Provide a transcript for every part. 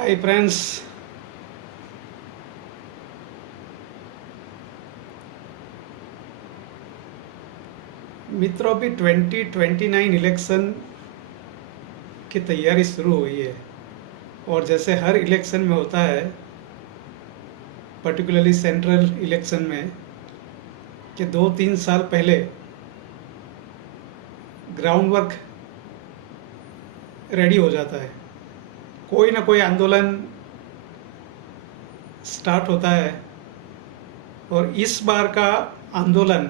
Hi friends. मित्रों, अभी 2029 election की तैयारी शुरू हुई है और जैसे हर इलेक्शन में होता है, पर्टिकुलरली सेंट्रल इलेक्शन में, कि 2-3 साल पहले ग्राउंड वर्क रेडी हो जाता है। कोई ना कोई आंदोलन स्टार्ट होता है और इस बार का आंदोलन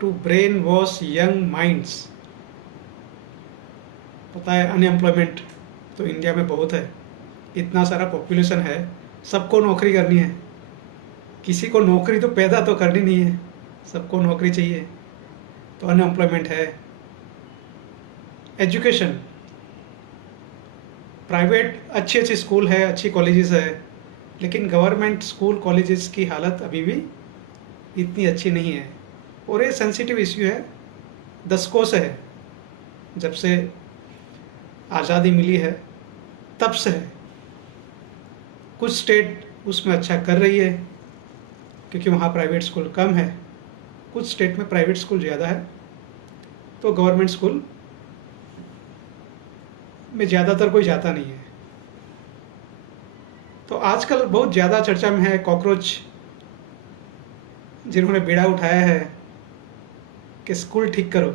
to brainwash young minds. पता है, अनएम्प्लॉयमेंट तो इंडिया में बहुत है, इतना सारा पॉपुलेशन है, सबको नौकरी करनी है। किसी को नौकरी तो पैदा तो करनी नहीं है, सबको नौकरी चाहिए, तो अनएम्प्लॉयमेंट है। एजुकेशन, प्राइवेट अच्छी अच्छी स्कूल है, अच्छी कॉलेजेस है, लेकिन गवर्नमेंट स्कूल कॉलेजेस की हालत अभी भी इतनी अच्छी नहीं है और ये सेंसिटिव इश्यू है, दशकों से है। जब से आज़ादी मिली है तब से है। कुछ स्टेट उसमें अच्छा कर रही है क्योंकि वहाँ प्राइवेट स्कूल कम है, कुछ स्टेट में प्राइवेट स्कूल ज़्यादा है, तो गवर्नमेंट स्कूल में ज़्यादातर कोई जाता नहीं है। तो आजकल बहुत ज़्यादा चर्चा में है कॉकरोच, जिन्होंने बीड़ा उठाया है कि स्कूल ठीक करो।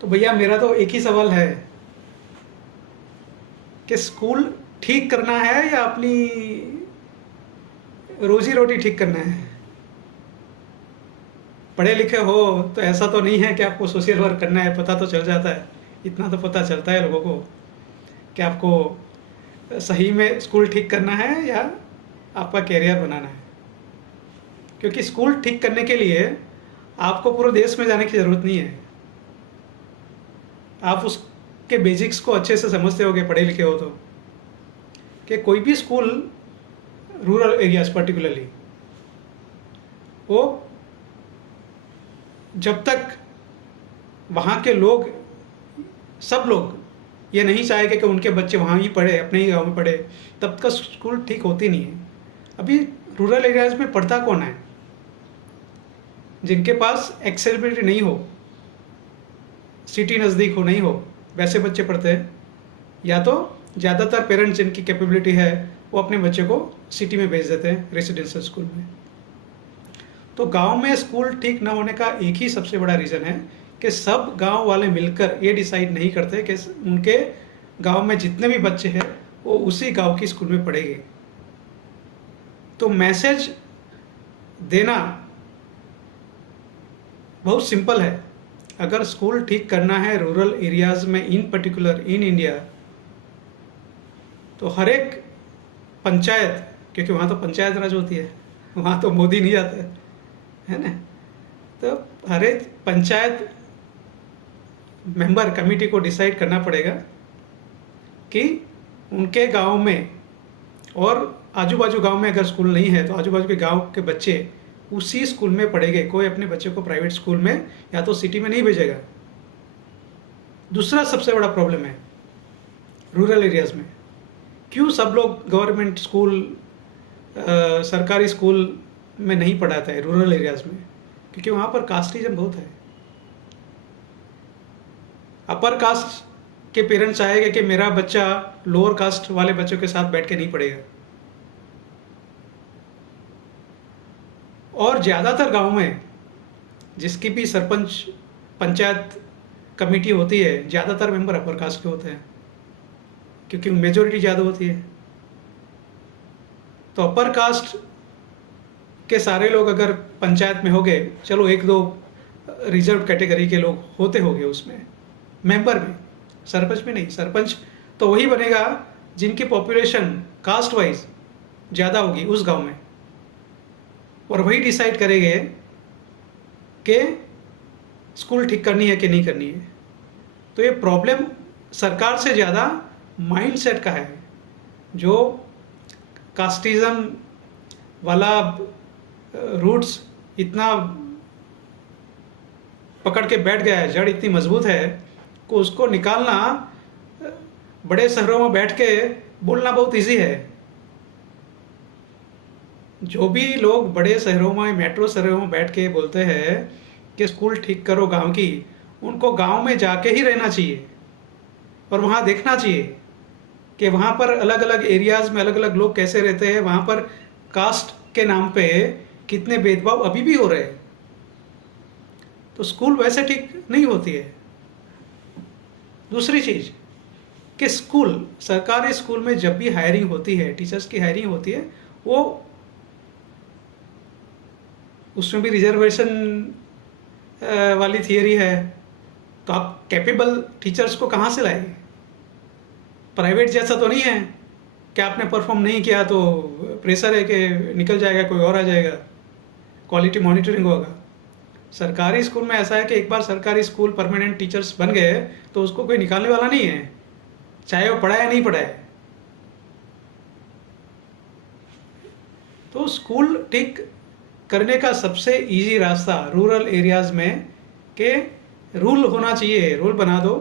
तो भैया, मेरा तो एक ही सवाल है कि स्कूल ठीक करना है या अपनी रोजी रोटी ठीक करना है? पढ़े लिखे हो तो ऐसा तो नहीं है कि आपको सोशल वर्क करना है, पता तो चल जाता है, इतना तो पता चलता है लोगों को कि आपको सही में स्कूल ठीक करना है या आपका कैरियर बनाना है। क्योंकि स्कूल ठीक करने के लिए आपको पूरे देश में जाने की ज़रूरत नहीं है, आप उसके बेसिक्स को अच्छे से समझते होगे, पढ़े लिखे हो तो, कि कोई भी स्कूल रूरल एरियाज पर्टिकुलरली, वो जब तक वहाँ के लोग, सब लोग ये नहीं चाहेंगे कि उनके बच्चे वहाँ ही पढ़े, अपने ही गांव में पढ़े, तब तक स्कूल ठीक होती नहीं है। अभी रूरल एरियाज में पढ़ता कौन है? जिनके पास एक्सेसिबिलिटी नहीं हो, सिटी नज़दीक हो, नहीं हो, वैसे बच्चे पढ़ते हैं। या तो ज़्यादातर पेरेंट्स जिनकी कैपेबिलिटी है वो अपने बच्चे को सिटी में भेज देते हैं, रेसिडेंशियल स्कूल में। तो गांव में स्कूल ठीक ना होने का एक ही सबसे बड़ा रीज़न है कि सब गांव वाले मिलकर ये डिसाइड नहीं करते कि उनके गांव में जितने भी बच्चे हैं वो उसी गांव की स्कूल में पढ़ेंगे। तो मैसेज देना बहुत सिंपल है। अगर स्कूल ठीक करना है रूरल एरियाज़ में, इन पर्टिकुलर इन इंडिया, तो हर एक पंचायत, क्योंकि वहाँ तो पंचायत राज होती है, वहाँ तो मोदी नहीं जाता है ना, तो हर एक पंचायत मेंबर कमेटी को डिसाइड करना पड़ेगा कि उनके गांव में और आजू बाजू गांव में अगर स्कूल नहीं है तो आजू बाजू के गांव के बच्चे उसी स्कूल में पढ़ेंगे। कोई अपने बच्चे को प्राइवेट स्कूल में या तो सिटी में नहीं भेजेगा। दूसरा सबसे बड़ा प्रॉब्लम है रूरल एरियाज़ में, क्यों सब लोग गवर्नमेंट स्कूल, सरकारी स्कूल में नहीं पढ़ाते हैं रूरल एरियाज़ में? क्योंकि वहाँ पर कास्टिज्म बहुत है। अपर कास्ट के पेरेंट्स चाहेंगे कि मेरा बच्चा लोअर कास्ट वाले बच्चों के साथ बैठ के नहीं पढ़ेगा। और ज़्यादातर गांव में जिसकी भी सरपंच पंचायत कमेटी होती है, ज़्यादातर मेंबर अपर कास्ट के होते हैं क्योंकि मेजोरिटी ज़्यादा होती है। तो अपर कास्ट के सारे लोग अगर पंचायत में हो गए, चलो एक दो रिजर्व कैटेगरी के लोग होते होंगे उसमें मेंबर में, सरपंच में नहीं। सरपंच तो वही बनेगा जिनकी पॉपुलेशन कास्ट वाइज ज़्यादा होगी उस गांव में, और वही डिसाइड करेंगे कि स्कूल ठीक करनी है कि नहीं करनी है। तो ये प्रॉब्लम सरकार से ज़्यादा माइंडसेट का है। जो कास्टिज्म वाला रूट्स इतना पकड़ के बैठ गया है, जड़ इतनी मजबूत है कि उसको निकालना बड़े शहरों में बैठ के बोलना बहुत इजी है। जो भी लोग बड़े शहरों में, मेट्रो शहरों में बैठ के बोलते हैं कि स्कूल ठीक करो गांव की, उनको गांव में जाके ही रहना चाहिए और वहाँ देखना चाहिए कि वहाँ पर अलग अलग एरियाज़ में अलग अलग लोग कैसे रहते हैं, वहाँ पर कास्ट के नाम पे कितने भेदभाव अभी भी हो रहे हैं। तो स्कूल वैसे ठीक नहीं होती है। दूसरी चीज़ कि स्कूल, सरकारी स्कूल में जब भी हायरिंग होती है, टीचर्स की हायरिंग होती है, वो उसमें भी रिजर्वेशन वाली थियरी है। तो आप कैपेबल टीचर्स को कहाँ से लाएंगे? प्राइवेट जैसा तो नहीं है कि आपने परफॉर्म नहीं किया तो प्रेशर है कि निकल जाएगा, कोई और आ जाएगा, क्वालिटी मॉनिटरिंग होगा। सरकारी स्कूल में ऐसा है कि एक बार सरकारी स्कूल परमानेंट टीचर्स बन गए तो उसको कोई निकालने वाला नहीं है, चाहे वो पढ़ाए या नहीं पढ़ाए। तो स्कूल ठीक करने का सबसे इजी रास्ता रूरल एरियाज में के रूल होना चाहिए, रूल बना दो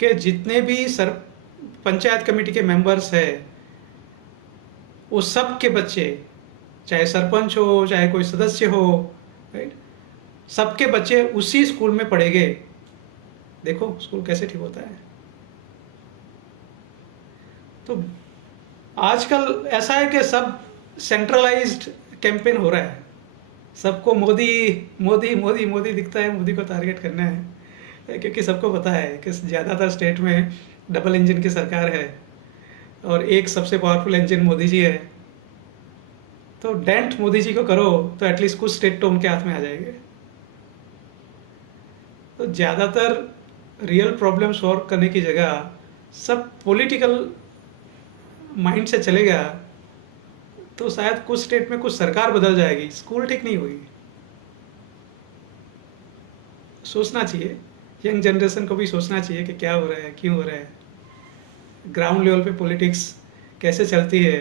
कि जितने भी पंचायत कमेटी के मेंबर्स हैं वो सब के बच्चे, चाहे सरपंच हो चाहे कोई सदस्य हो, राइट, सबके बच्चे उसी स्कूल में पढ़ेंगे। देखो स्कूल कैसे ठीक होता है। तो आजकल ऐसा है कि सब सेंट्रलाइज्ड कैंपेन हो रहा है, सबको मोदी मोदी मोदी मोदी दिखता है, मोदी को टारगेट करना है, क्योंकि सबको पता है कि ज़्यादातर स्टेट में डबल इंजन की सरकार है और एक सबसे पावरफुल इंजन मोदी जी है। तो डेंट मोदी जी को करो तो एटलीस्ट कुछ स्टेट तो उनके हाथ में आ जाएंगे। तो ज़्यादातर रियल प्रॉब्लम सॉल्व करने की जगह सब पॉलिटिकल माइंड से चलेगा तो शायद कुछ स्टेट में कुछ सरकार बदल जाएगी, स्कूल ठीक नहीं होगी। सोचना चाहिए, यंग जनरेशन को भी सोचना चाहिए कि क्या हो रहा है, क्यों हो रहा है, ग्राउंड लेवल पे पॉलिटिक्स कैसे चलती है।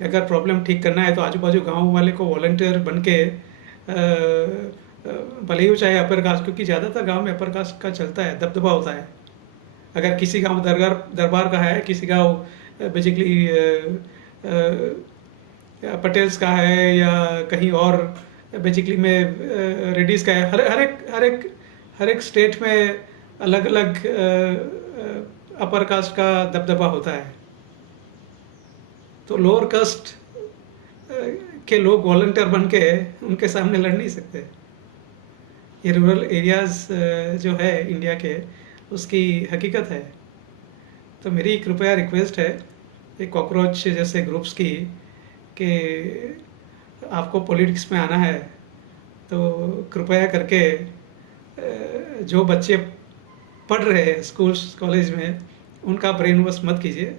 अगर प्रॉब्लम ठीक करना है तो आजू बाजू गांव वाले को वॉलंटियर बन के भले ही चाहे अपर कास्ट, क्योंकि ज़्यादातर गांव में अपर कास्ट का चलता है, दबदबा होता है। अगर किसी गांव दरबार का है, किसी गांव बेसिकली पटेल्स का है या कहीं और बेसिकली में रेड्डीज का है, हर एक स्टेट में अलग अलग अपर कास्ट का दबदबा होता है। तो लोअर कास्ट के लोग वॉलंटियर बन के उनके सामने लड़ नहीं सकते। ये रूरल एरियाज जो है इंडिया के, उसकी हकीकत है। तो मेरी कृपया रिक्वेस्ट है ये कॉकरोच जैसे ग्रुप्स की कि आपको पॉलिटिक्स में आना है तो कृपया करके जो बच्चे पढ़ रहे हैं स्कूल्स कॉलेज में उनका ब्रेन वॉश मत कीजिए।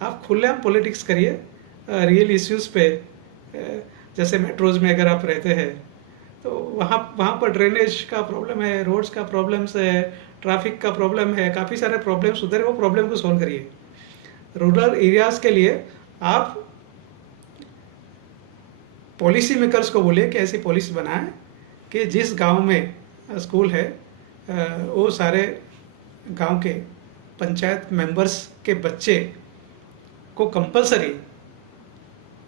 आप खुलेआम पॉलिटिक्स करिए रियल इश्यूज़ पे। जैसे मेट्रोज़ में अगर आप रहते हैं तो वहाँ पर ड्रेनेज का प्रॉब्लम है, रोड्स का प्रॉब्लम्स है, ट्रैफिक का प्रॉब्लम है, काफ़ी सारे प्रॉब्लम्स उधर है, वो प्रॉब्लम को सॉल्व करिए। रूरल एरियाज़ के लिए आप पॉलिसी मेकर्स को बोलिए कि ऐसी पॉलिसी बनाएं कि जिस गांव में स्कूल है वो सारे गांव के पंचायत मेंबर्स के बच्चे को कंपलसरी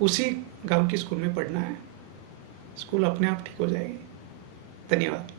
उसी गांव की स्कूल में पढ़ना है। स्कूल अपने आप ठीक हो जाएगी। धन्यवाद।